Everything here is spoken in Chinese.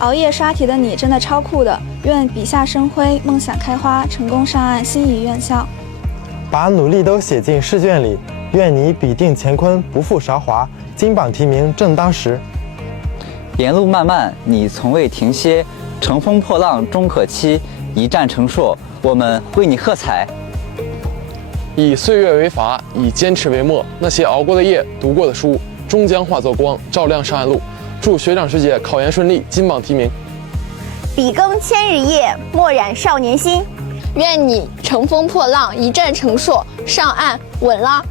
熬夜刷题的你真的超酷的，愿笔下生辉，梦想开花，成功上岸，心仪院校。把努力都写进试卷里，愿你笔定乾坤，不负韶华，金榜题名正当时。沿路漫漫，你从未停歇，乘风破浪终可期，一战成硕，我们为你喝彩。以岁月为砝，以坚持为墨，那些熬过的夜，读过的书，终将化作光，照亮上岸路。祝学长学姐考研顺利，金榜题名。笔耕千日夜，墨染少年心。愿你乘风破浪，一战成硕，上岸稳了。